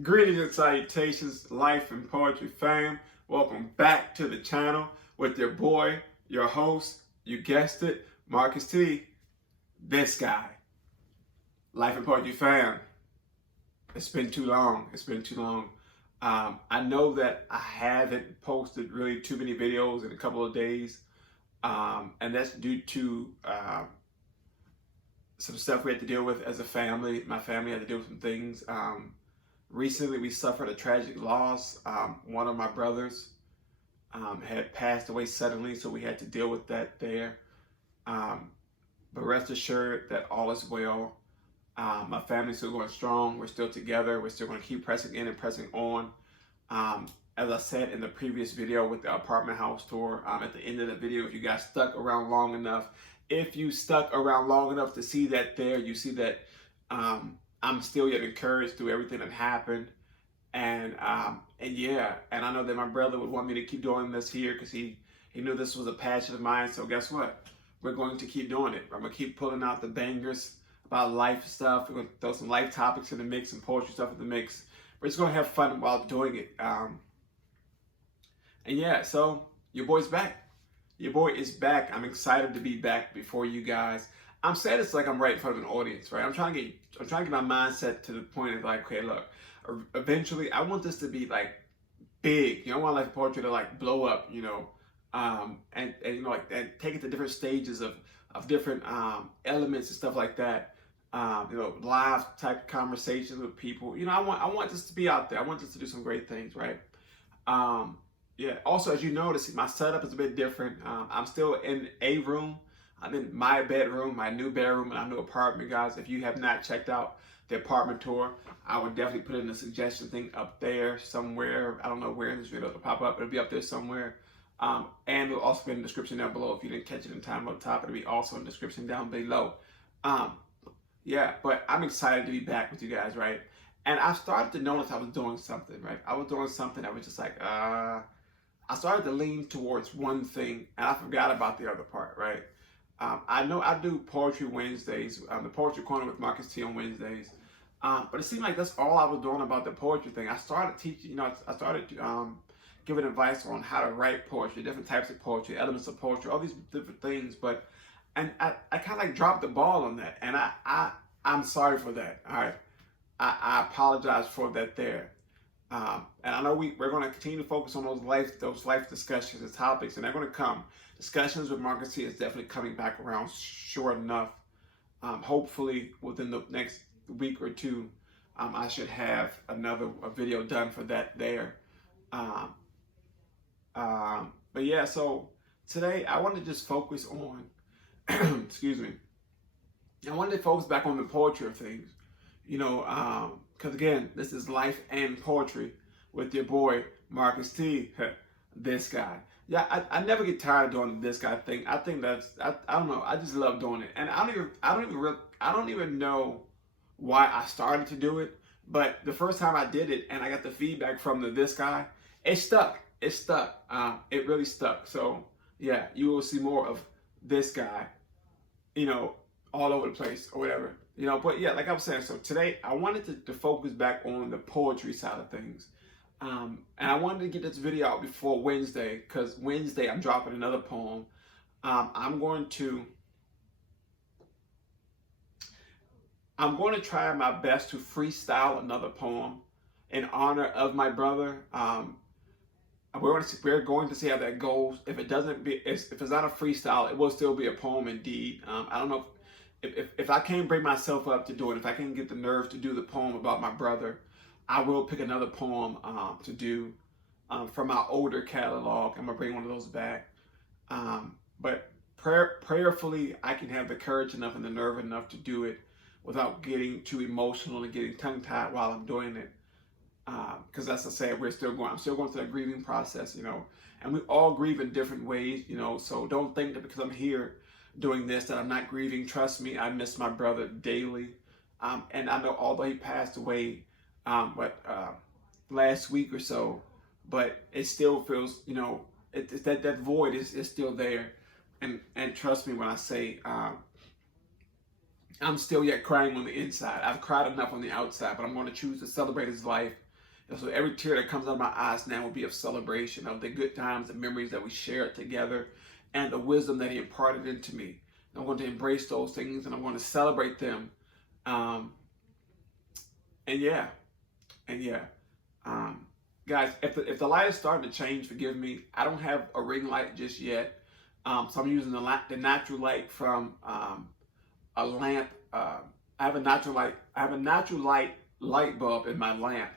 Greetings and salutations, life and poetry fam. Welcome back to the channel with your boy, your host, you guessed it, Marcus T. This guy. Life and poetry fam. It's been too long. It's been too long. I know that I haven't posted really too many videos in a couple of days. And that's due to some stuff we had to deal with as a family. My family had to deal with some things. Recently, we suffered a tragic loss. One of my brothers had passed away suddenly, so we had to deal with that there. But rest assured that all is well. My family's still going strong. We're still together. We're still going to keep pressing in and pressing on. As I said in the previous video with the apartment house tour, at the end of the video, if you guys stuck around long enough, to see that there, you see that I'm still yet encouraged through everything that happened. And yeah, and I know that my brother would want me to keep doing this here because he knew this was a passion of mine. So guess what? We're going to keep doing it. I'm going to keep pulling out the bangers about life stuff. We're going to throw some life topics in the mix and poetry stuff in the mix. We're just going to have fun while doing it. And yeah, so your boy's back. Your boy is back. I'm excited to be back before you guys. I'm sad it's like I'm right in front of an audience, right? I'm trying to get my mindset to the point of like, okay, look, eventually I want this to be like big. You know, I want life poetry to like blow up, you know, and you know, like, and take it to different stages of different elements and stuff like that. You know, live type conversations with people. You know, I want this to be out there. I want this to do some great things, right? Yeah. Also, as you notice, my setup is a bit different. I'm still in a room. I'm in my bedroom, my new bedroom, and my new apartment, guys. If you have not checked out the apartment tour, I would definitely put in a suggestion thing up there somewhere. I don't know where in this video it'll pop up. It'll be up there somewhere. And it'll also be in the description down below. If you didn't catch it in time up top, it'll be also in the description down below. Yeah, but I'm excited to be back with you guys, right? And I started to notice I was doing something, right? I was doing something that was just like, I started to lean towards one thing, and I forgot about the other part, right? I know I do Poetry Wednesdays, the Poetry Corner with Marcus T on Wednesdays, but it seemed like that's all I was doing about the poetry thing. I started teaching, you know, I started giving advice on how to write poetry, different types of poetry, elements of poetry, all these different things, and I kind of like dropped the ball on that, and I'm sorry for that, all right? I apologize for that there. And I know we're going to continue to focus on those life discussions and topics, and they're going to come. Discussions with Marcus T is definitely coming back around, sure enough. Hopefully, within the next week or two, I should have another video done for that there. But yeah, so today I want to just focus on, excuse me, I wanted to focus back on the poetry of things. You know, because again, this is life and poetry with your boy Marcus T. This guy. Yeah, I never get tired of doing this guy thing. I think I don't know. I just love doing it, and I don't even know why I started to do it. But the first time I did it, and I got the feedback from this guy, it stuck. It stuck. It really stuck. So yeah, you will see more of this guy. You know, all over the place or whatever. You know, but yeah, like I was saying, so today I wanted to focus back on the poetry side of things. And I wanted to get this video out before Wednesday, because Wednesday I'm dropping another poem. I'm going to try my best to freestyle another poem in honor of my brother. We're going to see how that goes. If it doesn't be, if it's not a freestyle, it will still be a poem indeed. I don't know if I can't bring myself up to do it, if I can't get the nerve to do the poem about my brother, I will pick another poem to do from my older catalog. I'm gonna bring one of those back. But prayerfully, I can have the courage enough and the nerve enough to do it without getting too emotional and getting tongue-tied while I'm doing it. Because as I said, I'm still going through that grieving process, you know, and we all grieve in different ways, you know, so don't think that because I'm here doing this that I'm not grieving. Trust me, I miss my brother daily. And I know although he passed away, last week or so, but it still feels, you know, that void is still there. And trust me when I say, I'm still yet crying on the inside. I've cried enough on the outside, but I'm going to choose to celebrate his life And so every tear that comes out of my eyes now will be of celebration of the good times and memories that we shared together and the wisdom that he imparted into me. And I'm going to embrace those things and I'm going to celebrate them. Um, and yeah, and yeah. Guys, if the light is starting to change, forgive me. I don't have a ring light just yet. So I'm using the natural light from a lamp. I have a natural light. I have a natural light bulb in my lamp,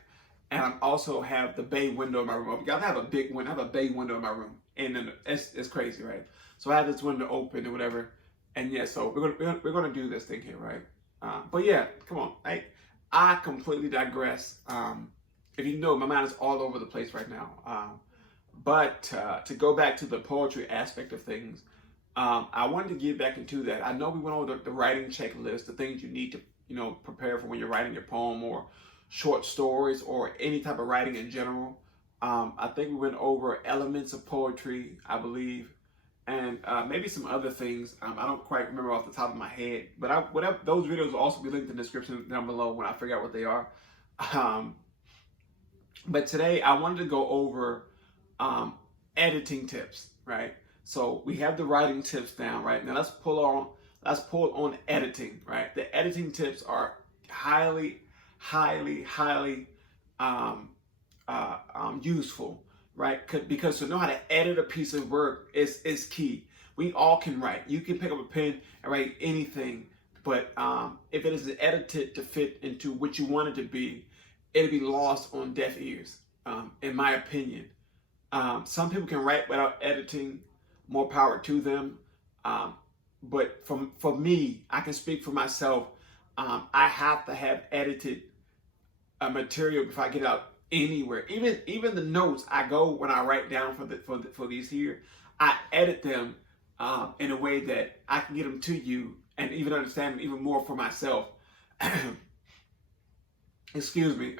and I also have the bay window in my room. I have a big window. I have a bay window in my room, and then it's crazy, right? So I have this window open or whatever, and yeah. So we're gonna do this thing here, right? But yeah, come on. I completely digress. If you know, my mind is all over the place right now. But to go back to the poetry aspect of things, I wanted to get back into that. I know we went over the writing checklist, the things you need to, prepare for when you're writing your poem or short stories or any type of writing in general. I think we went over elements of poetry, I believe, and maybe some other things. I don't quite remember off the top of my head, but whatever, those videos will also be linked in the description down below when I figure out what they are. But today I wanted to go over editing tips, right? So we have the writing tips down, right? Now let's pull on editing, right? The editing tips are highly useful, right? Because to know how to edit a piece of work is key. We all can write. You can pick up a pen and write anything, but if it is edited to fit into what you want it to be, it'll be lost on deaf ears, in my opinion. Some people can write without editing, more power to them. But for me, I can speak for myself. I have to have edited material before I get out anywhere. Even the notes I go when I write down for these here, I edit them in a way that I can get them to you and even understand them even more for myself. Excuse me.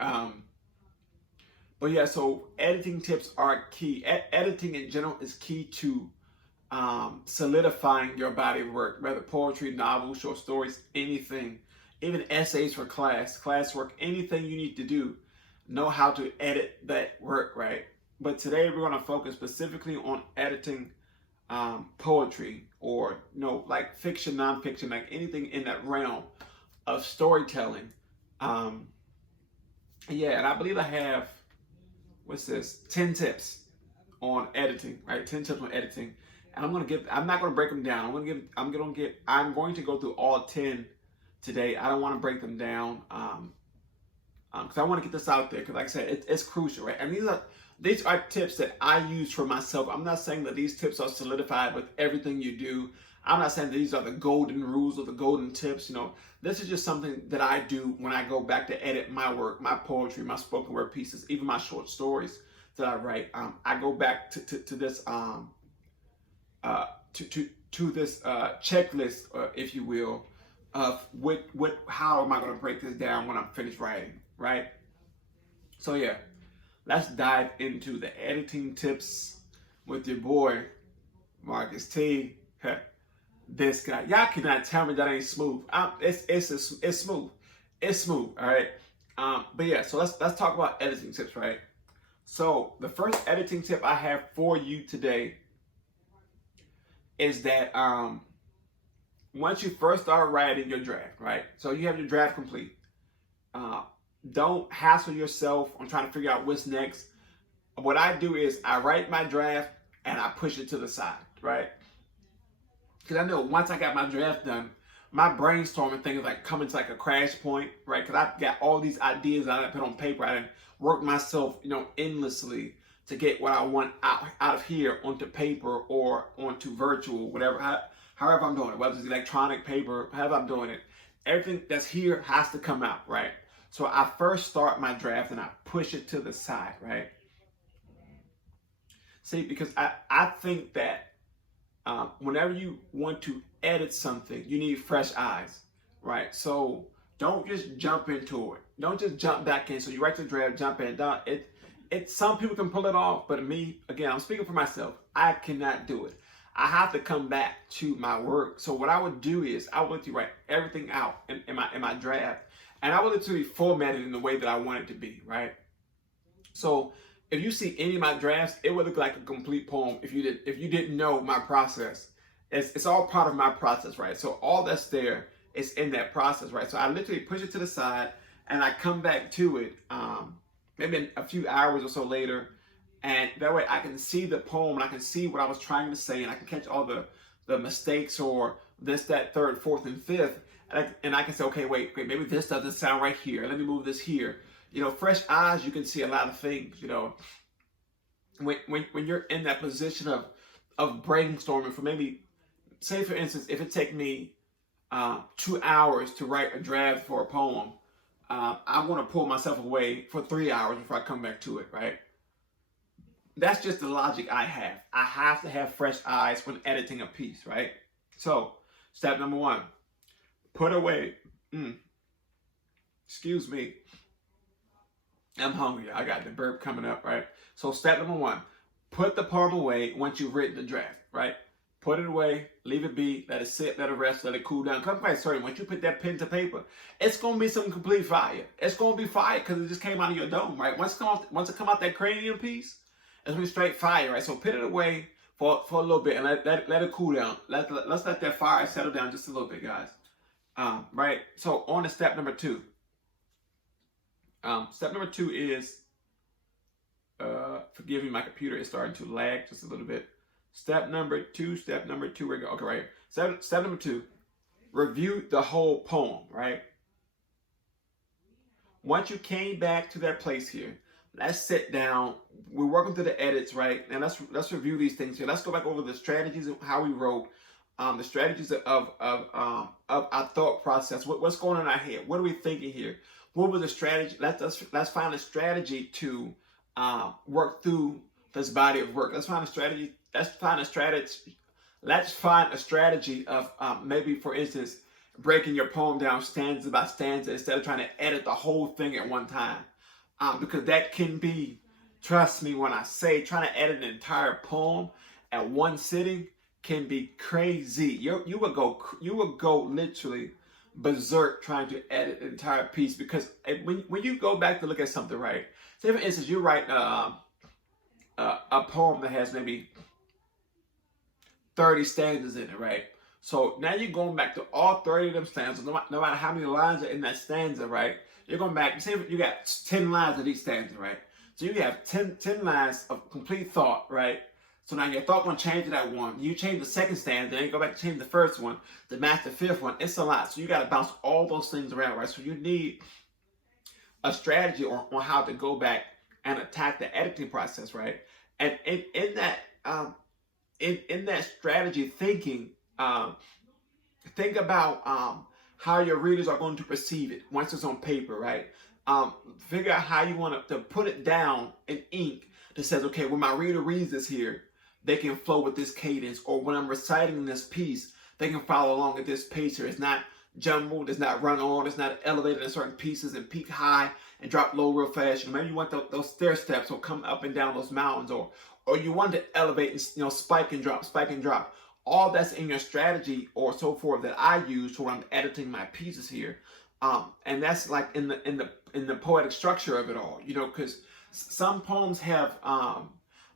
But yeah, so editing tips are key. Editing in general is key to solidifying your body of work, whether poetry, novels, short stories, anything, even essays for classwork, anything you need to do, know how to edit that work, right? But today we're going to focus specifically on editing poetry or, like fiction, nonfiction, like anything in that realm of storytelling. Yeah, and I believe I have, 10 tips on editing, right? 10 tips on editing. And I'm not going to break them down. I'm going to go through all 10 today. I don't want to break them down because I want to get this out there because, like I said, it's crucial, right? And these are tips that I use for myself. I'm not saying that these tips are solidified with everything you do. I'm not saying that these are the golden rules or the golden tips. This is just something that I do when I go back to edit my work, my poetry, my spoken word pieces, even my short stories that I write. I go back to this this checklist, if you will, of how am I going to break this down when I'm finished writing, right? So yeah, let's dive into the editing tips with your boy Marcus T. This guy, y'all cannot tell me that ain't smooth. It's smooth. It's smooth. All right. But yeah, so let's talk about editing tips, right? So the first editing tip I have for you today is that once you first start writing your draft, right? So you have your draft complete. Don't hassle yourself on trying to figure out what's next. What I do is I write my draft and I push it to the side, right? Because I know once I got my draft done, my brainstorming thing is like coming to like a crash point, right? Because I've got all these ideas that I put on paper. I didn't work myself, endlessly to get what I want out of here onto paper or onto virtual, whatever, however I'm doing it, whether it's electronic paper, however I'm doing it. Everything that's here has to come out, right? So I first start my draft and I push it to the side, right? See, because I think that whenever you want to edit something, you need fresh eyes, right? So don't just jump into it. Don't just jump back in. So you write the draft, jump in. Some people can pull it off, but me, again, I'm speaking for myself. I cannot do it. I have to come back to my work. So what I would do is I would write everything out in my draft, and I would literally format it in the way that I want it to be, right? So if you see any of my drafts, it would look like a complete poem if you didn't know my process. It's all part of my process, right? So all that's there is in that process, right? So I literally push it to the side and I come back to it, maybe a few hours or so later, and that way I can see the poem and I can see what I was trying to say and I can catch all the mistakes or this, that, third, fourth, and fifth, and I can say, okay, wait, maybe this doesn't sound right here. Let me move this here. You know, fresh eyes, you can see a lot of things. You know, when you're in that position of brainstorming for maybe, say for instance, if it take me 2 hours to write a draft for a poem, I want to pull myself away for 3 hours before I come back to it, right? That's just the logic I have. I have to have fresh eyes when editing a piece, right? So, step number one, put away. Excuse me. I'm hungry. I got the burp coming up, right? So, step number one, put the poem away once you've written the draft, right? Put it away, leave it be, let it sit, let it rest, let it cool down. Come quite certain, once you put that pen to paper, it's going to be some complete fire. It's going to be fire because it just came out of your dome, right? Once it come out that cranium piece, it's going to be straight fire, right? So put it away for a little bit and let it cool down. Let's let that fire settle down just a little bit, guys. Right? So on to step number two. Step number two is, forgive me, my computer is starting to lag just a little bit. Step number two, we go. Okay, right here. Step number two, review the whole poem, right? Once you came back to that place here, let's sit down. We're working through the edits, right? And let's review these things here. Let's go back over the strategies of how we wrote, the strategies of our thought process. What's going on in our head? What are we thinking here? What was the strategy? Let's find a strategy to work through this body of work. Let's find a strategy. Let's find a strategy of maybe, for instance, breaking your poem down stanza by stanza instead of trying to edit the whole thing at one time. Because that can be, trust me when I say, trying to edit an entire poem at one sitting can be crazy. You would go literally berserk trying to edit an entire piece, because when you go back to look at something, right? Say for instance, you write a poem that has maybe 30 stanzas in it, right? So now you're going back to all 30 of them stanzas, no matter how many lines are in that stanza, right? You're going back, say you got 10 lines of each stanza, right? So you have 10 lines of complete thought, right? So now your thought going to change to that one. You change the second stanza, then you go back to change the first one, to match the fifth one. It's a lot. So you got to bounce all those things around, right? So you need a strategy on how to go back and attack the editing process, right? And in that strategy thinking, think about how your readers are going to perceive it once it's on paper, right? Figure out how you want to put it down in ink that says, okay, when my reader reads this here, they can flow with this cadence, or when I'm reciting this piece, they can follow along at this pace here. It's not jumbled, it's not run on, it's not elevated in certain pieces and peak high and drop low real fast. Maybe you want those stair steps or come up and down those mountains, or you want to elevate and spike and drop. All that's in your strategy or so forth that I use when I'm editing my pieces here, and that's like in the poetic structure of it all, because some poems have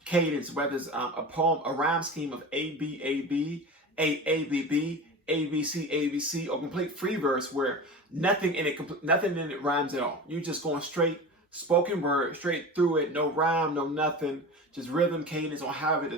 cadence, whether it's a rhyme scheme of A B A B, A B B, A B C A B C, or complete free verse where nothing in it rhymes at all. You just going straight spoken word, straight through it, no rhyme, no nothing, just rhythm, cadence, or however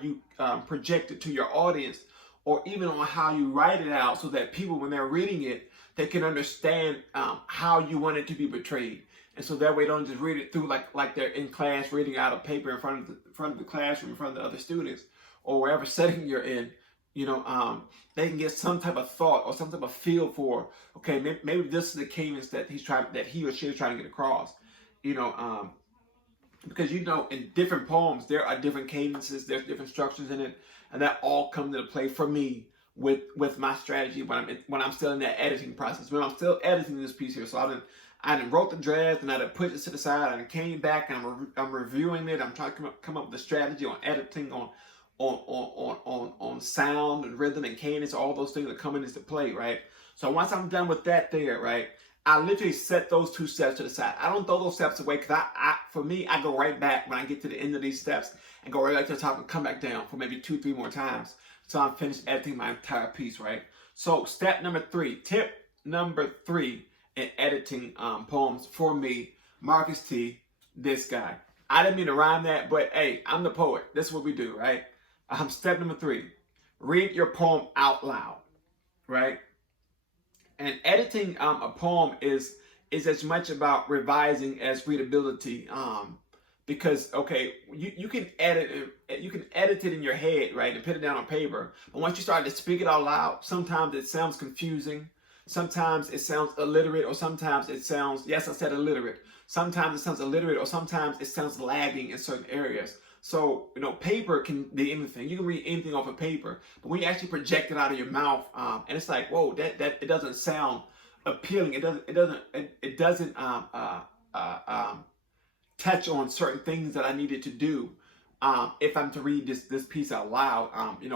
you project it to your audience, or even on how you write it out, so that people, when they're reading it, they can understand how you want it to be portrayed. And so that way, they don't just read it through like they're in class reading out a paper in front of the classroom, in front of the other students, or wherever setting you're in. They can get some type of thought or some type of feel for, okay, maybe this is the cadence that he or she is trying to get across. Because in different poems there are different cadences, there's different structures in it, and that all comes into play for me with my strategy when I'm still in that editing process, when I'm still editing this piece here. So I done wrote the draft, and I done put it to the side, and I came back and I'm reviewing it. I'm trying to come up with a strategy on editing, on sound and rhythm and cadence, all those things are coming into play, right? So once I'm done with that there, right, I literally set those 2 steps to the side. I don't throw those steps away because for me, I go right back when I get to the end of these steps and go right back to the top and come back down for maybe 2, 3 more times. So I'm finished editing my entire piece, right? So step number 3, tip number 3 in editing poems for me, Marcus T, this guy. I didn't mean to rhyme that, but hey, I'm the poet. This is what we do, right? Step number 3, read your poem out loud, right? And editing a poem is as much about revising as readability. Because okay, you can edit it in your head, right, and put it down on paper. But once you start to speak it out loud, sometimes it sounds confusing. Sometimes it sounds illiterate, or sometimes it sounds, yes, I said illiterate. Sometimes it sounds illiterate, or sometimes it sounds lagging in certain areas. So, paper can be anything. You can read anything off of paper, but when you actually project it out of your mouth, and it's like, whoa, that it doesn't sound appealing. It doesn't touch on certain things that I needed to do. If I'm to read this piece out loud,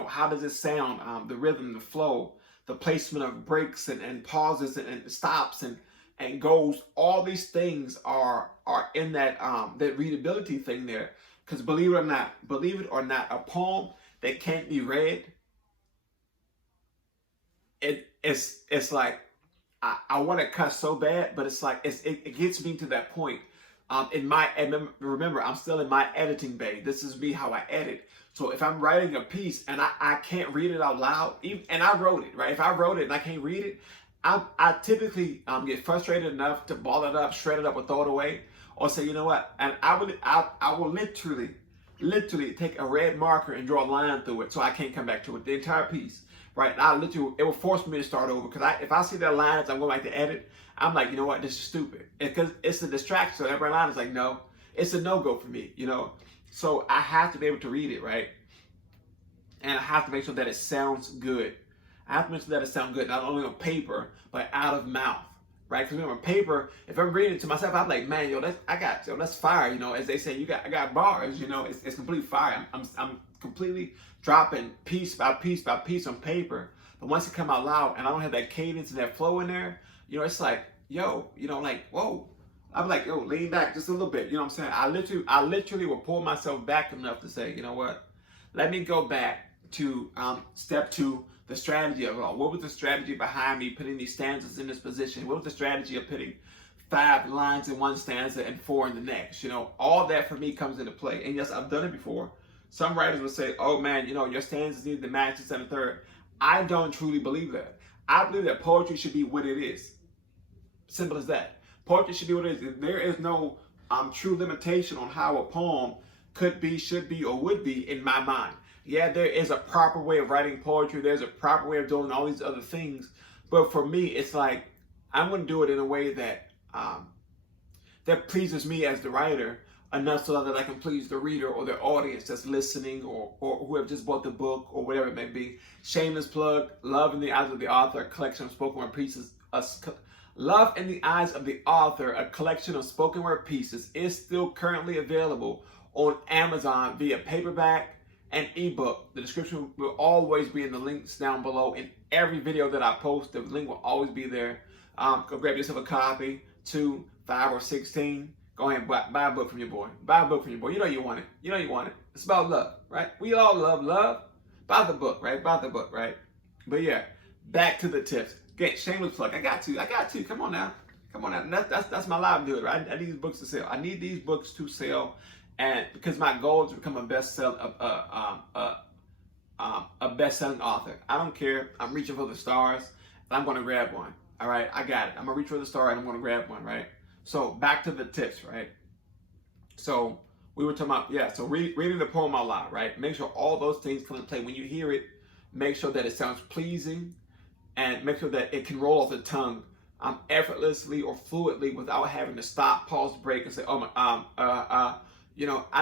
how does it sound? The rhythm, the flow, the placement of breaks and pauses and stops and goes. All these things are in that readability thing there. Because believe it or not, a poem that can't be read, it's like I want to cuss so bad, but it's like it gets me to that point. Remember, I'm still in my editing bay. This is me how I edit. So if I'm writing a piece and I can't read it out loud, and I wrote it, right? If I wrote it and I can't read it, I typically get frustrated enough to ball it up, shred it up, or throw it away, or say, you know what? And I will literally take a red marker and draw a line through it so I can't come back to it, the entire piece, right? And it will force me to start over, because if I see that line as I'm going back to edit, I'm like, you know what? This is stupid, because it's a distraction. So every line is like, no, it's a no-go for me, So I have to be able to read it, right? And I have to make sure that it sounds good. I have to make sure that it sounds good, not only on paper, but out of mouth, right? Because remember, paper, if I'm reading it to myself, I'm like, man, that's fire, as they say, I got bars, it's complete fire. I'm completely dropping piece by piece by piece on paper. But once it come out loud and I don't have that cadence and that flow in there, it's like, yo, like, whoa. I'm like, yo, lean back just a little bit. You know what I'm saying? I literally will pull myself back enough to say, you know what? Let me go back to step 2, the strategy of it all. What was the strategy behind me putting these stanzas in this position? What was the strategy of putting 5 lines in one stanza and 4 in the next? All that for me comes into play. And yes, I've done it before. Some writers will say, oh man, your stanzas need to match this and the third. I don't truly believe that. I believe that poetry should be what it is. Simple as that. Poetry should be what it is. There is no true limitation on how a poem could be, should be, or would be in my mind. Yeah, there is a proper way of writing poetry. There's a proper way of doing all these other things. But for me, it's like, I'm going to do it in a way that that pleases me as the writer, enough so that I can please the reader or the audience that's listening, or who have just bought the book, or whatever it may be. Shameless plug, Love in the Eyes of the Author, a collection of spoken word pieces. Love in the Eyes of the Author, a collection of spoken word pieces, is still currently available on Amazon via paperback and ebook. The description will always be in the links down below. In every video that I post, the link will always be there. Go grab yourself a copy, 2, 5, or 16. Go ahead and buy a book from your boy. Buy a book from your boy. You know you want it. You know you want it. It's about love, right? We all love love. Buy the book, right? Buy the book, right? But yeah, back to the tips. Get shameless plug. I got to. Come on now. That's my livelihood, right? I need these books to sell. I need these books to sell, and because my goal is to become a best-selling author. I don't care. I'm reaching for the stars, and I'm going to grab one. All right, I got it. I'm going to reach for the star, and I'm going to grab one, right? So back to the tips, right? So we were talking about, so reading the poem out loud, right? Make sure all those things come into play. When you hear it, make sure that it sounds pleasing, and make sure that it can roll off the tongue effortlessly or fluidly without having to stop, pause, break, and say, oh my, I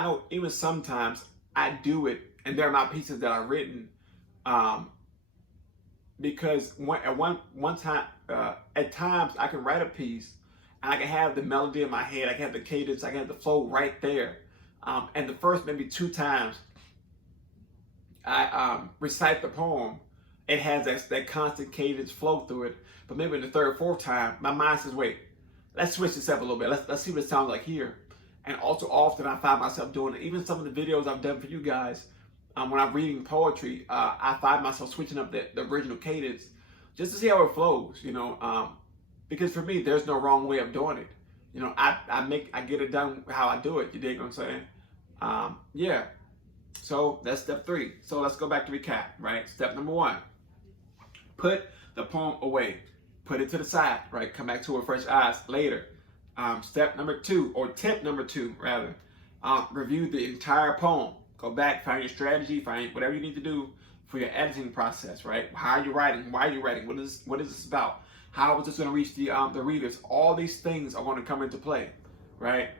know even sometimes I do it, and there are my pieces that are written because at times I can write a piece and I can have the melody in my head, I can have the cadence, I can have the flow right there. And the first maybe 2 times I recite the poem, it has that constant cadence flow through it. But maybe the 3rd, 4th time, my mind says, wait, let's switch this up a little bit. Let's see what it sounds like here. And also often I find myself doing it. Even some of the videos I've done for you guys, when I'm reading poetry, I find myself switching up the original cadence just to see how it flows, because for me, there's no wrong way of doing it. I get it done how I do it. You dig what I'm saying? Yeah. So that's step 3. So let's go back to recap, right? Step number 1, put the poem away. Put it to the side, right? Come back to it with fresh eyes later. Step number 2, or tip number 2, rather, review the entire poem. Go back, find your strategy, find whatever you need to do for your editing process, right? How are you writing? Why are you writing? What is this about? How is this going to reach the readers? All these things are going to come into play, right?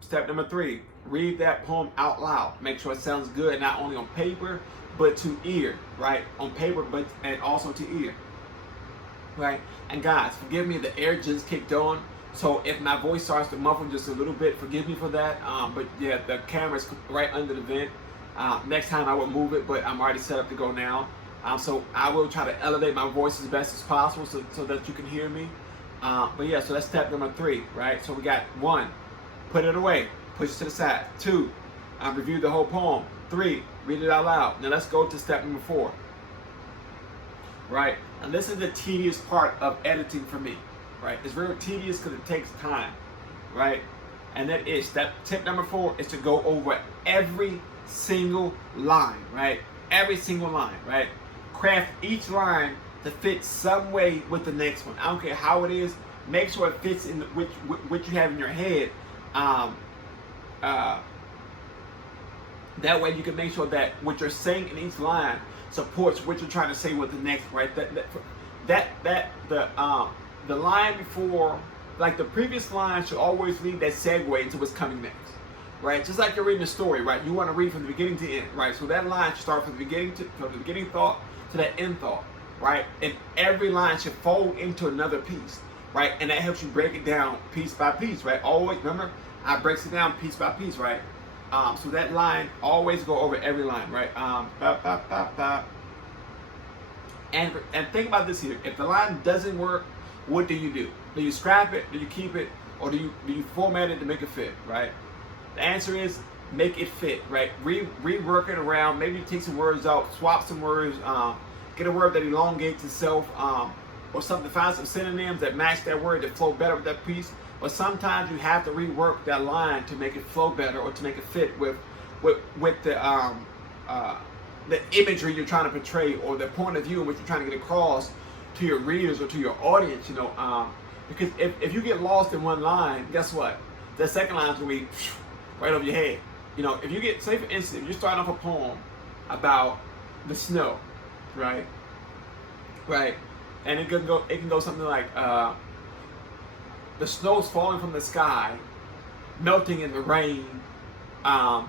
Step number 3, read that poem out loud. Make sure it sounds good, not only on paper, but to ear, right? On paper, and also to ear, right? And guys, forgive me, the air just kicked on. So if my voice starts to muffle just a little bit, forgive me for that. But yeah, the camera's right under the vent. Next time I will move it, but I'm already set up to go now. So I will try to elevate my voice as best as possible so that you can hear me. But yeah, so that's step number 3, right? So we got 1, put it away, push it to the side. 2, review the whole poem. 3, read it out loud. Now let's go to step number 4, right? And this is the tedious part of editing for me. Right, it's very tedious because it takes time, right? And that is tip number 4 is to go over every single line, right? Every single line, right? Craft each line to fit some way with the next one. I don't care how it is. Make sure it fits in what you have in your head. That way you can make sure that what you're saying in each line supports what you're trying to say with the next, right? The line before, like the previous line, should always lead that segue into what's coming next, right? Just like you're reading a story, right? You want to read from the beginning to end, right? So that line should start from the beginning thought to that end thought, right? And every line should fold into another piece, right? And that helps you break it down piece by piece, right? Always, remember, I breaks it down piece by piece, right? So that line, always go over every line, right? And think about this here. If the line doesn't work, what do you do? Do you scrap it? Do you keep it? Or do you format it to make it fit, right? The answer is make it fit, right? Rework it around. Maybe take some words out, swap some words, get a word that elongates itself, or something. Find some synonyms that match that word that flow better with that piece. But sometimes you have to rework that line to make it flow better or to make it fit with the imagery you're trying to portray or the point of view in which you're trying to get across to your readers or to your audience, because if you get lost in one line, guess what? The second line's gonna be right over your head. If you get, say for instance, if you're starting off a poem about the snow, right? And it can go something like the snow's falling from the sky, melting in the rain. Now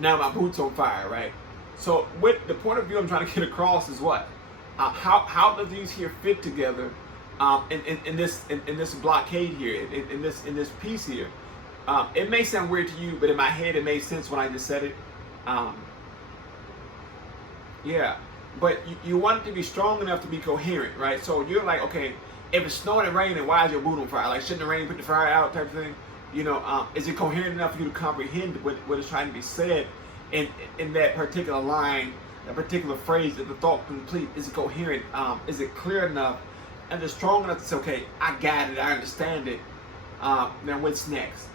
my boot's on fire, right? So what the point of view I'm trying to get across is what? How do these here fit together in this blockade here, in this piece here? It may sound weird to you, but in my head it made sense when I just said it. Yeah, but you want it to be strong enough to be coherent, right? So you're like, okay, if it's snowing and raining, why is your boot on fire? Like, shouldn't the rain put the fire out, type of thing? Is it coherent enough for you to comprehend what is trying to be said in that particular line, that particular phrase, that the thought complete? Is it coherent? Is it clear enough? And it's strong enough to say, okay, I got it, I understand it. Now what's next?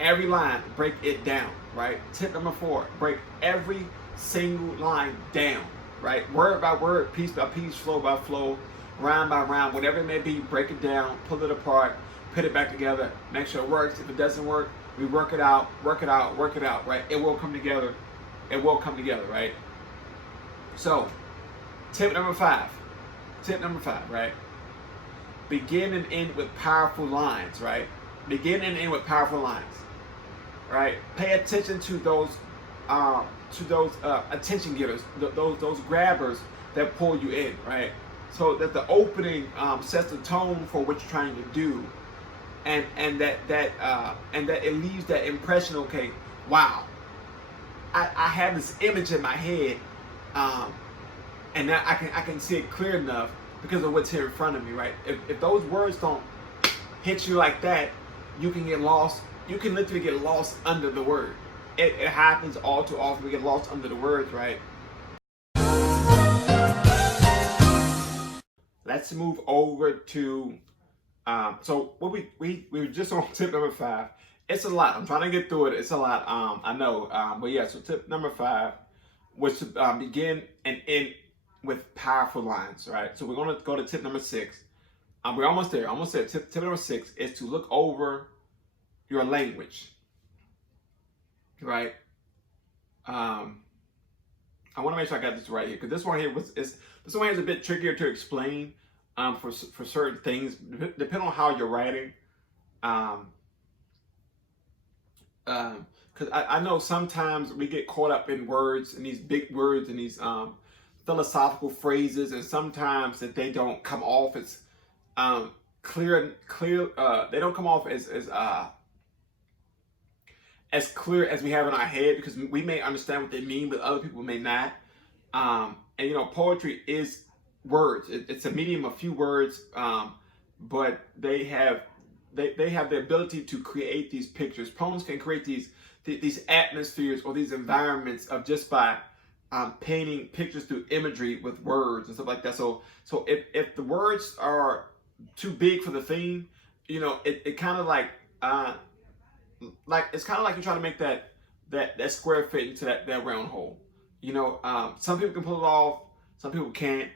Every line, break it down, right? Tip number 4, break every single line down, right? Word by word, piece by piece, flow by flow, rhyme by rhyme, whatever it may be, break it down, pull it apart, put it back together, make sure it works. If it doesn't work, we work it out, right? It will come together. It will come together, right? So, tip number 5, right? Begin and end with powerful lines, right? Begin and end with powerful lines, right? Pay attention to those attention getters, those grabbers that pull you in, right? So that the opening sets the tone for what you're trying to do, and that it leaves that impression. Okay, wow, I have this image in my head, and now I can see it clear enough because of what's here in front of me, right? If those words don't hit you like that, you can get lost. You can literally get lost under the word. It happens all too often. We get lost under the words, right? Let's move over to so what we were just on tip number 5. It's a lot. I'm trying to get through it. It's a lot. I know. But yeah. So tip number 5 was to begin and end with powerful lines, right? So we're gonna go to tip number 6. We're almost there. Almost there. Tip number 6 is to look over your language, right? I want to make sure I got this right here, because this one here this one here is a bit trickier to explain for certain things, depending on how you're writing. Because I know sometimes we get caught up in words and these big words and these philosophical phrases, and sometimes that they don't come off as clear. They don't come off as clear as we have in our head, because we may understand what they mean, but other people may not. And you know, poetry is words. It's a medium of few words, but they have the ability to create these pictures. Poems can create these atmospheres or these environments of just by painting pictures through imagery with words and stuff like that. So if the words are too big for the theme, you know, it kind of like it's kind of like you're trying to make that square fit into that round hole. You know, some people can pull it off, some people can't.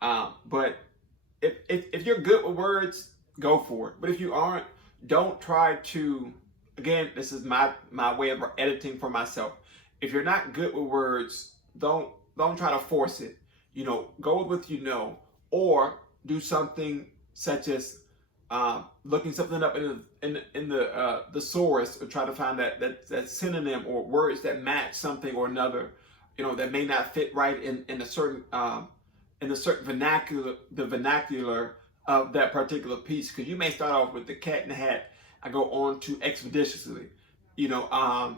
But if you're good with words, go for it. But if you aren't, don't try to. Again, this is my way of editing for myself. If you're not good with words, don't try to force it. You know, go with what you know, or do something such as looking something up in the thesaurus, or try to find that synonym or words that match something or another. You know, that may not fit right in a certain vernacular of that particular piece. Because you may start off with the cat in the hat, I go on to expeditiously. You know,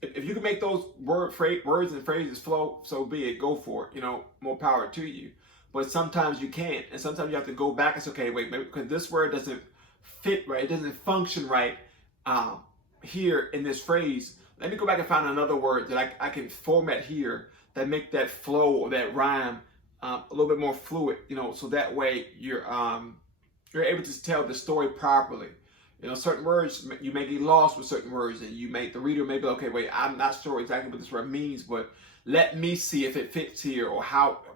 if you can make those words and phrases flow, so be it. Go for it. You know, more power to you. But sometimes you can't, and sometimes you have to go back and say, okay, wait, maybe because this word doesn't fit right, it doesn't function right here in this phrase. Let me go back and find another word that I can format here that make that flow or that rhyme a little bit more fluid. You know, so that way you're able to tell the story properly. You know, certain words, you may get lost with certain words, and the reader may be, okay, wait, I'm not sure exactly what this word means, but let me see if it fits here, or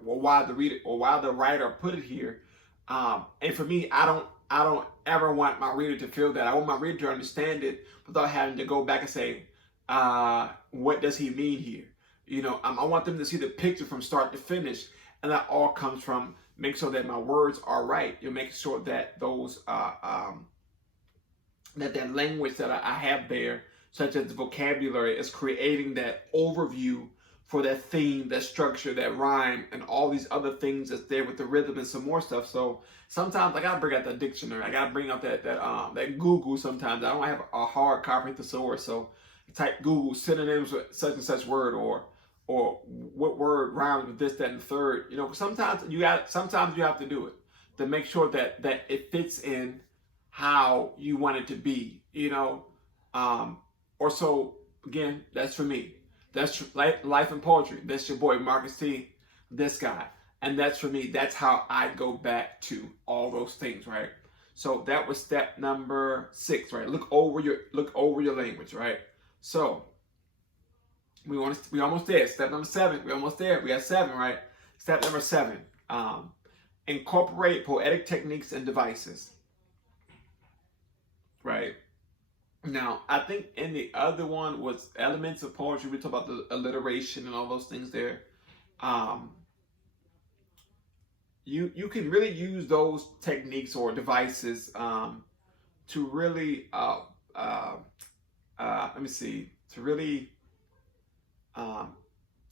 why the writer put it here. And for me, I don't ever want my reader to feel that. I want my reader to understand it without having to go back and say, what does he mean here? You know, I want them to see the picture from start to finish, and that all comes from make sure that my words are right. You make sure that those that language that I have there, such as the vocabulary, is creating that overview for that theme, that structure, that rhyme, and all these other things that's there with the rhythm and some more stuff. So sometimes I gotta bring out that dictionary. I gotta bring out that Google. Sometimes I don't have a hard copy thesaurus, so I type Google synonyms with such and such word, or what word rhymes with this, that, and the third. You know, sometimes you have to do it to make sure that it fits in how you want it to be. You know, or so again, that's for me. That's life and poetry. That's your boy Marcus T, this guy, and that's for me. That's how I go back to all those things, right? So that was step number 6, right? Look over your language, right? So we almost there. Step number 7. We almost there. We got 7, right? Step number 7. Incorporate poetic techniques and devices, right? Now, I think in the other one was elements of poetry. We talked about the alliteration and all those things there. You can really use those techniques or devices to really to really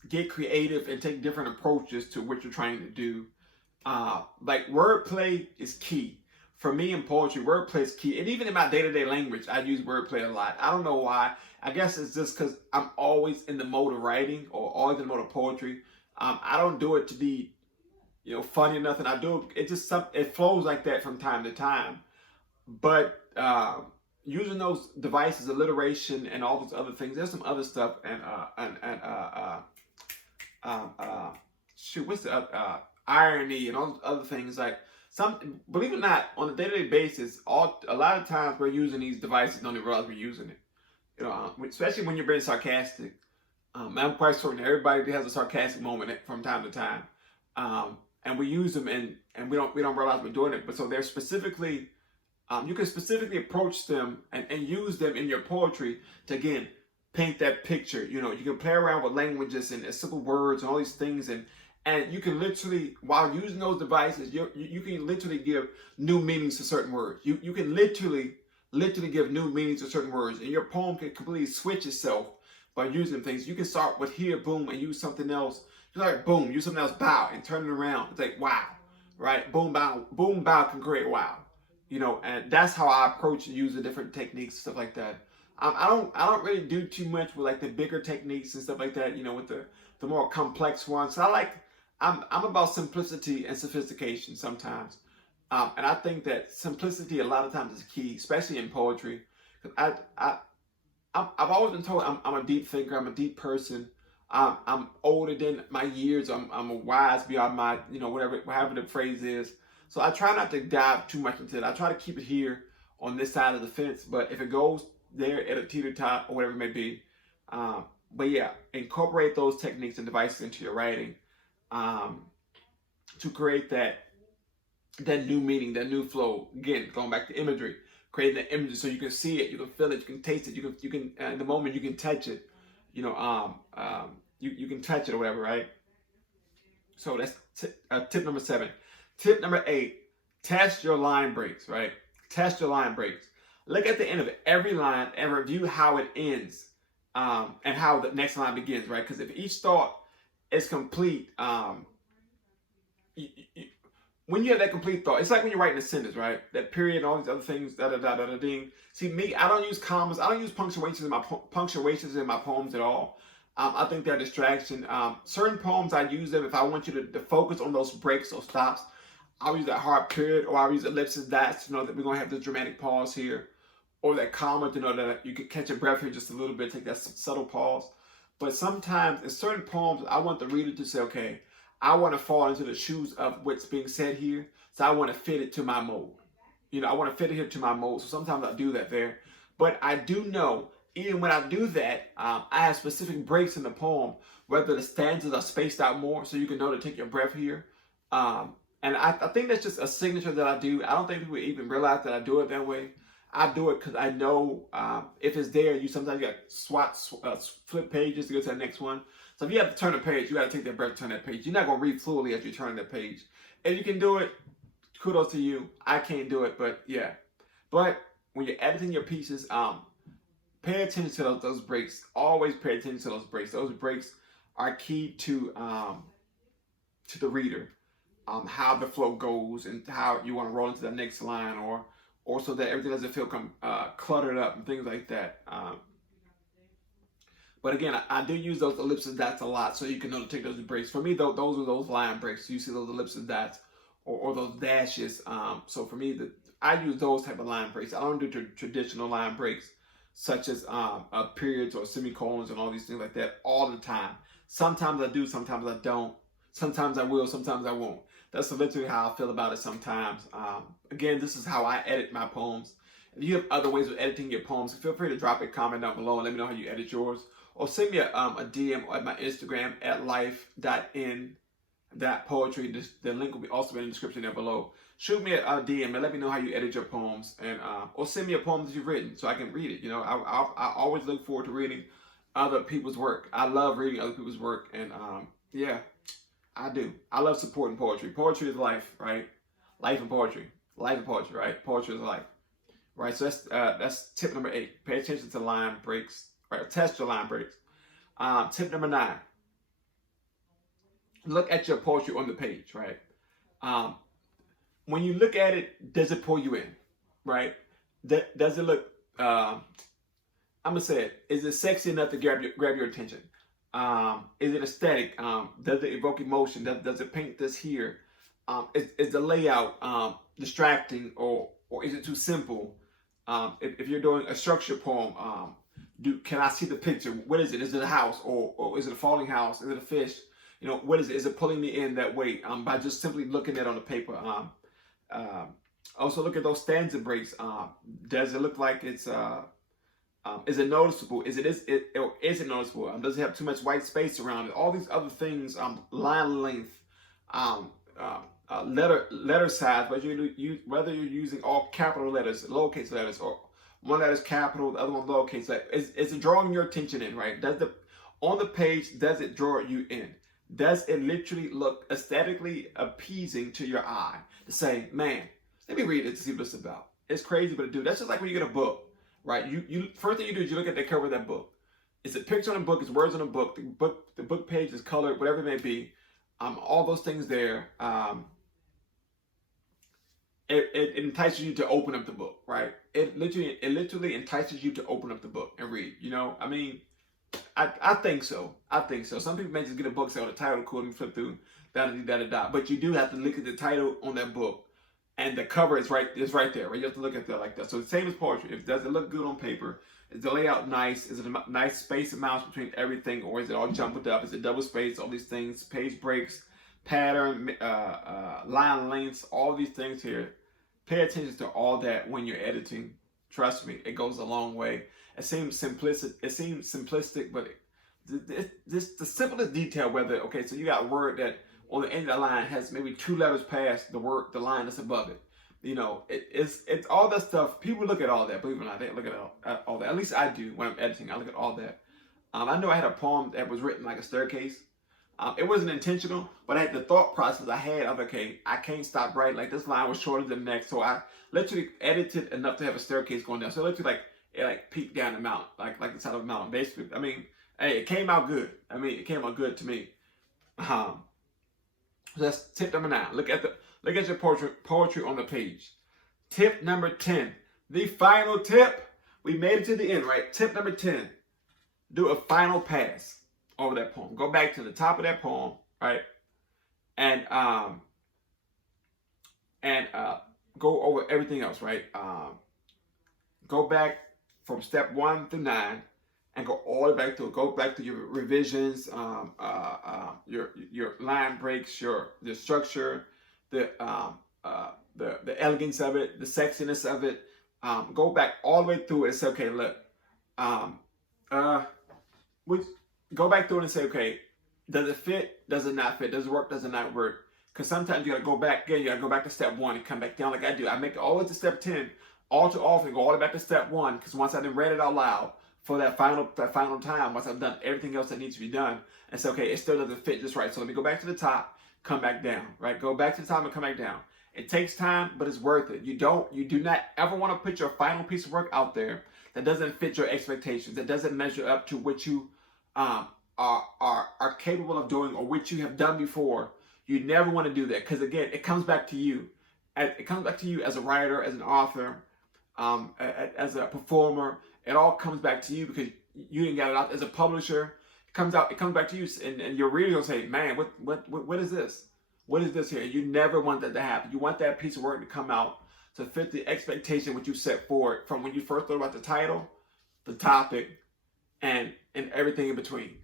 get creative and take different approaches to what you're trying to do. Like wordplay is key. For me in poetry, wordplay is key. And even in my day-to-day language, I use wordplay a lot. I don't know why. I guess it's just because I'm always in the mode of writing, or always in the mode of poetry. I don't do it to be funny or nothing. I do it just it flows like that from time to time. But using those devices, alliteration, and all those other things, there's some other stuff, shoot, what's the irony and all those other things like. Believe it or not, on a day-to-day basis, a lot of times we're using these devices, don't even realize we're using it. Especially when you're being sarcastic. I'm quite certain everybody has a sarcastic moment from time to time, and we use them, and we don't realize we're doing it. But so they're specifically, you can specifically approach them and use them in your poetry to, again, paint that picture. You can play around with languages and simple words and all these things, and you can literally, while using those devices, you can literally give new meanings to certain words. You can literally give new meanings to certain words, and your poem can completely switch itself by using things. You can start with here, boom, and use something else. Just like boom, use something else, bow, and turn it around. It's like wow, right? Boom, bow can create wow. And that's how I approach using different techniques, stuff like that. I don't really do too much with like the bigger techniques and stuff like that. With the more complex ones. I'm about simplicity and sophistication sometimes, and I think that simplicity a lot of times is key, especially in poetry. Because I've always been told I'm a deep thinker. I'm a deep person. I'm older than my years. I'm wise beyond my whatever the phrase is. So I try not to dive too much into it. I try to keep it here on this side of the fence. But if it goes there at a teeter-tot or whatever it may be, but yeah, incorporate those techniques and devices into your writing to create that new meaning, that new flow. Again, going back to imagery, creating the images so you can see it, you can feel it, you can taste it, you can in the moment you can touch it. You can touch it or whatever, right? So that's tip number 7. Tip number 8, test your line breaks, right? Test your line breaks. Look at the end of every line and review how it ends and how the next line begins, right? Because if each thought is complete, when you have that complete thought, it's like when you're writing a sentence, right? That period and all these other things, ding. See, me, I don't use commas. I don't use punctuations in my poems at all. I think they're a distraction. Certain poems, I use them if I want you to focus on those breaks, those stops. I'll use that hard period, or I'll use ellipses, dots, to know that we're going to have this dramatic pause here, or that comma to know that you can catch your breath here just a little bit, take that subtle pause. But sometimes in certain poems, I want the reader to say, okay, I want to fall into the shoes of what's being said here, so I want to fit it to my mode. I want to fit it here to my mode, so sometimes I do that there. But I do know, even when I do that, I have specific breaks in the poem, whether the stanzas are spaced out more, so you can know to take your breath here. And I think that's just a signature that I do. I don't think people even realize that I do it that way. I do it because I know if it's there, you sometimes got flip pages to go to the next one. So if you have to turn a page, you got to take that breath to turn that page. You're not going to read fluently as you turn that page. If you can do it, kudos to you. I can't do it, but yeah. But when you're editing your pieces, pay attention to those breaks. Always pay attention to those breaks. Those breaks are key to the reader. How the flow goes and how you want to roll into the next line, or so that everything doesn't feel cluttered up and things like that. But again, I do use those ellipses, dots a lot, so you can know to take those breaks. For me, those are those line breaks. You see those ellipses, dots, or those dashes. So for me, I use those type of line breaks. I don't do traditional line breaks, such as periods or semicolons and all these things like that all the time. Sometimes I do, sometimes I don't. Sometimes I will, sometimes I won't. That's literally how I feel about it sometimes. Again, this is how I edit my poems. If you have other ways of editing your poems, feel free to drop a comment down below and let me know how you edit yours. Or send me a DM at my Instagram at life.in.poetry. The link will be also in the description there below. Shoot me a DM and let me know how you edit your poems, and or send me a poem that you've written so I can read it. I always look forward to reading other people's work. I love reading other people's work, and yeah. I do. I love supporting poetry. Poetry is life, right? Life and poetry. Life and poetry, right? Poetry is life. Right? So that's tip number 8. Pay attention to line breaks. Right? Test your line breaks. Tip number 9. Look at your poetry on the page, right? When you look at it, does it pull you in? Right? Does it look I'm gonna say it. Is it sexy enough to grab your attention? Is it aesthetic? Does it evoke emotion? Does it paint this here? Is the layout or is it too simple? If you're doing a structured poem, can I see the picture? What is it? Is it a house or is it a falling house? Is it a fish? You know, what is it? Is it pulling me in that way? By just simply looking at it on the paper. Um, Also look at those stanza breaks. Does it look like it's is it noticeable? Is it noticeable? Does it have too much white space around it? All these other things. Line length. Um, letter size. Whether you're using all capital letters, lowercase letters, or one letter is capital, the other one lowercase. Is it drawing your attention in? Right? On the page? Does it draw you in? Does it literally look aesthetically appeasing to your eye? To say, man, let me read it to see what it's about. It's crazy, but dude, that's just like when you get a book, right? You first thing you do is you look at the cover of that book. It's a picture on a book, it's words on a book. The book page is colored, whatever it may be. All those things there. It entices you to open up the book, right? It literally entices you to open up the book and read. You know, I mean, I think so. I think so. Some people may just get a book, say, oh, the title cool, and flip through, da. But you do have to look at the title on that book, and the cover is right there, right? You have to look at that like that. So the same as poetry. Does it look good on paper? Is the layout nice? Is it a nice space amounts between everything, or is it all jumbled up? Is it double spaced? All these things, page breaks, pattern, line lengths, all these things here. Pay attention to all that when you're editing. Trust me, it goes a long way. It seems simplistic, but this the simplest detail. Whether so you got a word that on the end of the line has maybe 2 letters past the line that's above it. You know, it's all that stuff. People look at all that. Believe it or not, they look at all that. At least I do when I'm editing. I look at all that. I know I had a poem that was written like a staircase. It wasn't intentional, but I had the thought process I had of, okay, I can't stop writing. Like, this line was shorter than the next, so I literally edited enough to have a staircase going down. So literally, it peaked down the mountain, like the side of a mountain. Basically, I mean, hey, it came out good. I mean, it came out good to me. So that's tip number 9. Look at your poetry on the page. Tip number 10, the final tip. We made it to the end, right? Tip number 10: do a final pass over that poem. Go back to the top of that poem, right? And go over everything else, right? Go back from step 1 through 9 and go all the way back to it. Go back to your revisions, your line breaks, the structure, the elegance of it, the sexiness of it. Go back all the way through it and say, okay, look, go back through it and say, okay, does it fit? Does it not fit? Does it work? Does it not work? Because sometimes you got to go back again. You got to go back to step 1 and come back down like I do. I make it all the way to step 10. All too often, go all the way back to step 1, because once I done read it out loud for that final time, once I've done everything else that needs to be done, and say, okay, it still doesn't fit just right. So let me go back to the top, come back down, right? Go back to the top and come back down. It takes time, but it's worth it. You do not ever want to put your final piece of work out there that doesn't fit your expectations, that doesn't measure up to what you are capable of doing or what you have done before. You never want to do that, because again, it comes back to you. It comes back to you as a writer, as an author, as a performer. It all comes back to you because you didn't get it out. As a publisher, it comes back to you, and your reader will say, man, what is this? What is this here? You never want that to happen. You want that piece of work to come out to fit the expectation which you set forward from when you first thought about the title, the topic, and everything in between.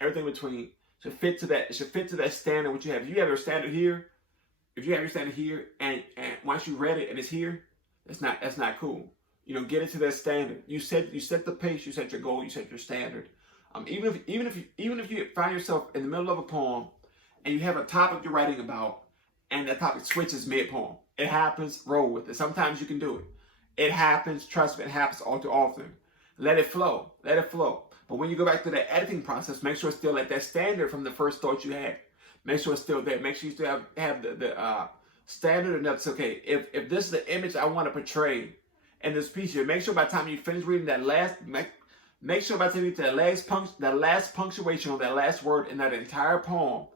Everything in between should fit to that. It should fit to that standard which you have. If you have your standard here, and once you read it and it's here, that's not cool. You know, get it to that standard. You set the pace, you set your goal, you set your standard. Even if you find yourself in the middle of a poem and you have a topic you're writing about, and that topic switches mid-poem, it happens. Roll with it. Sometimes you can do it. It happens. Trust me, it happens all too often. Let it flow. Let it flow. But when you go back to that editing process, make sure it's still at that standard from the first thought you had. Make sure it's still there. Make sure you still have the standard enough. It's okay. If this is the image I want to portray in this piece here, make sure by the time you finish reading that make sure by the time you get to that last punctuation on that last word in that entire poem,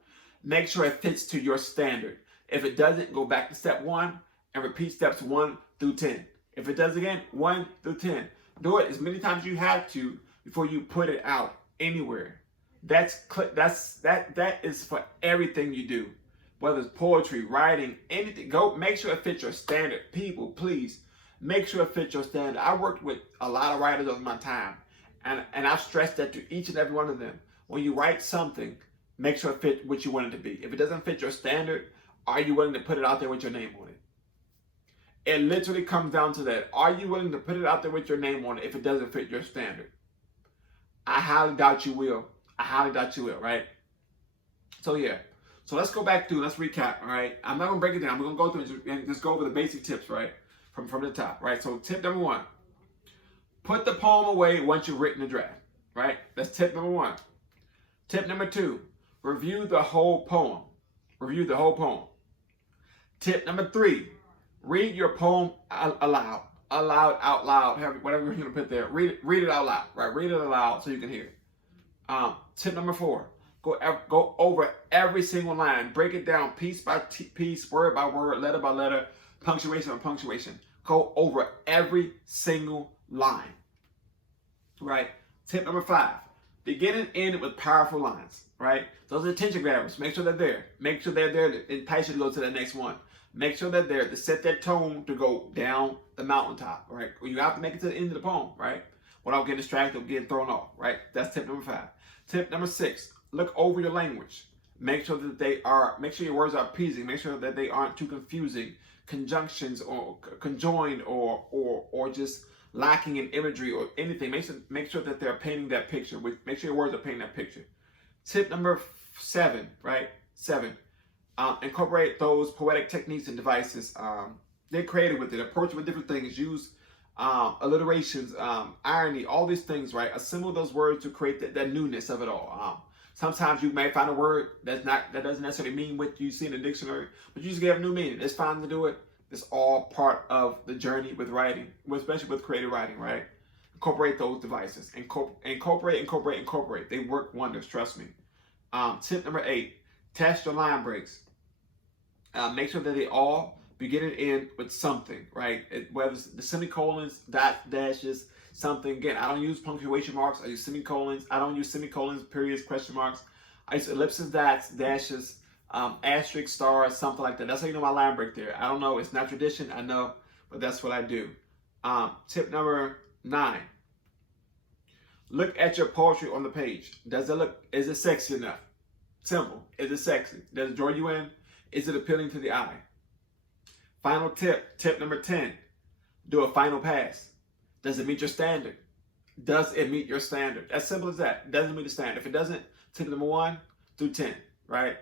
make sure it fits to your standard. If it doesn't, go back to step 1 and repeat steps 1 through 10. If it does again, 1 through 10. Do it as many times as you have to before you put it out anywhere. That is for everything you do. whether it's poetry, writing, anything. Go make sure it fits your standard. People, please make sure it fits your standard. I worked with a lot of writers over my time, and I've stressed that to each and every one of them. When you write something, make sure it fits what you want it to be. If it doesn't fit your standard, are you willing to put it out there with your name on it? It literally comes down to that. Are you willing to put it out there with your name on it if it doesn't fit your standard? I highly doubt you will. I highly doubt you will, right? So yeah. So let's go back through, let's recap, all right? I'm not gonna break it down. We're gonna go through and just go over the basic tips, right? From the top, right? So tip number 1, put the poem away once you've written the draft, right? That's tip number 1. Tip number 2, review the whole poem. Review the whole poem. Tip number 3, read your poem aloud, out loud, whatever you're gonna put there. Read it out loud, right? Read it aloud so you can hear it. Tip number 4, go over every single line, break it down piece by piece, word by word, letter by letter, punctuation by punctuation. Go over every single line, right? Tip number 5, begin and end with powerful lines, right? Those are attention grabbers. Make sure they're there. Make sure they're there to entice you to go to the next one. Make sure they're there to set that tone to go down the mountaintop, right? You have to make it to the end of the poem, right? Without getting distracted or getting thrown off, right? That's tip number 5. Tip number 6, look over your language. Make sure your words are pleasing. Make sure that they aren't too confusing, conjunctions or conjoined or just lacking in imagery or anything. Make sure that they're painting that picture. Make sure your words are painting that picture. Tip number 7, right? 7, incorporate those poetic techniques and devices. Get creative with it. Approach it with different things. Use alliterations, irony, all these things, right? Assemble those words to create that newness of it all. Sometimes you may find a word that doesn't necessarily mean what you see in the dictionary, but you just give a new meaning. It's fine to do it. It's all part of the journey with writing, especially with creative writing, right? Incorporate those devices. Incorporate. They work wonders, trust me. Tip number 8, test your line breaks. Make sure that they all begin and end with something, right? Whether it's the semicolons, dots, dashes, something. Again, I don't use punctuation marks. I use semicolons. I don't use semicolons, periods, question marks. I use ellipses, dots, dashes, asterisk, stars, something like that. That's how you know my line break there. I don't know. It's not tradition. I know, but that's what I do. Tip number 9. Look at your poetry on the page. Is it sexy enough? Simple. Is it sexy? Does it draw you in? Is it appealing to the eye? Final tip number 10. Do a final pass. Does it meet your standard? Does it meet your standard? As simple as that. Does it meet the standard? If it doesn't, tip number 1 through 10, right?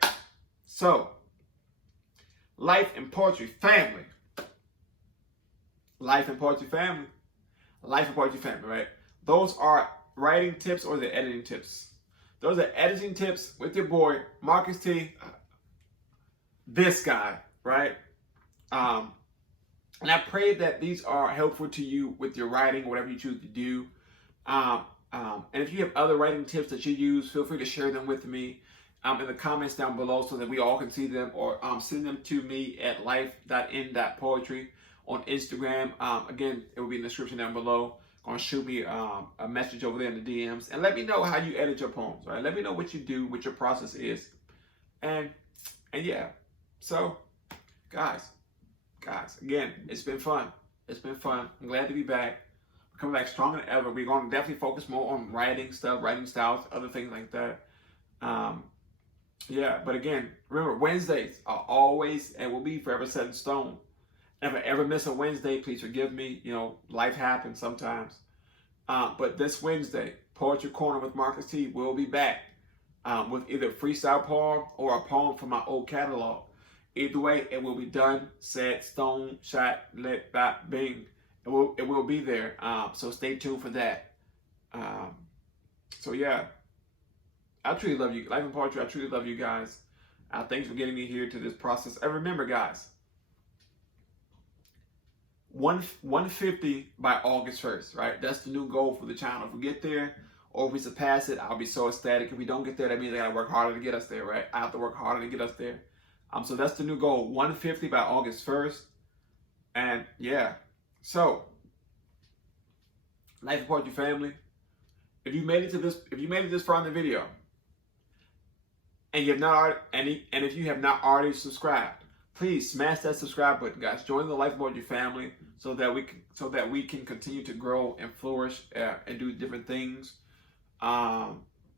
So, life and poetry family. Life and poetry family. Life and poetry family, right? Those are writing tips or the editing tips. Those are editing tips with your boy, Marcus T. This guy, right? And I pray that these are helpful to you with your writing, whatever you choose to do. And if you have other writing tips that you use, feel free to share them with me in the comments down below so that we all can see them, or send them to me at life.in.poetry on Instagram. Again, it will be in the description down below. Going to shoot me a message over there in the DMs and let me know how you edit your poems, right? Let me know what you do, what your process is. And yeah, so guys, again, it's been fun. It's been fun. I'm glad to be back. We're coming back stronger than ever. We're going to definitely focus more on writing stuff, writing styles, other things like that. Yeah, but again, remember, Wednesdays are always and will be forever set in stone. If I ever miss a Wednesday, please forgive me. You know, life happens sometimes. But this Wednesday, Poetry Corner with Marcus T will be back with either a freestyle poem or a poem from my old catalog. Either way, it will be done, said, stone, shot, lit, bop, bing. It will be there. So stay tuned for that. So yeah, I truly love you. Life and Poetry, I truly love you guys. Thanks for getting me here to this process. And remember, guys, 150 by August 1st, right? That's the new goal for the channel. If we get there or if we surpass it, I'll be so ecstatic. If we don't get there, that means I gotta work harder to get us there, right? I have to work harder to get us there. So that's the new goal, 150 by August 1st. And yeah, so Life and Poetry family, if you made it this far in the video, and you've not already, and if you have not already subscribed, please smash that subscribe button, guys. Join the Life Emoji family so that we can continue to grow and flourish and do different things. Yeah,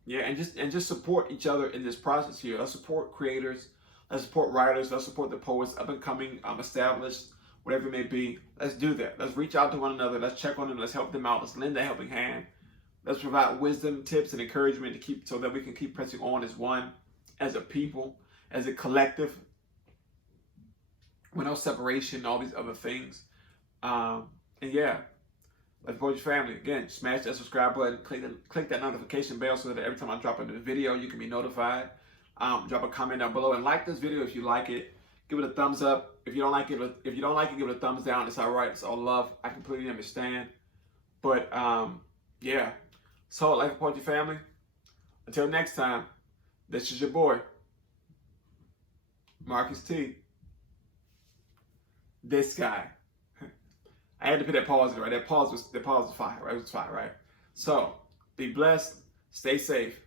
and just support each other in this process here. Let's support creators. Let's support writers. Let's support the poets, up and coming, established, whatever it may be. Let's do that. Let's reach out to one another. Let's check on them. Let's help them out. Let's lend a helping hand. Let's provide wisdom, tips, and encouragement to keep so that we can keep pressing on as one, as a people, as a collective, with no separation, all these other things. And yeah, let's support your family. Again, smash that subscribe button, click that notification bell so that every time I drop a new video, you can be notified. Drop a comment down below and like this video if you like it. Give it a thumbs up. If you don't like it, give it a thumbs down. It's all right. It's all love. I completely understand. But yeah. So, Life Emoji family. Until next time, this is your boy, Marcus T. This guy. I had to put that pause in, right? That pause was fire, right? It was fire, right? So, be blessed. Stay safe.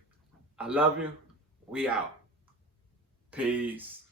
I love you. We out. Peace.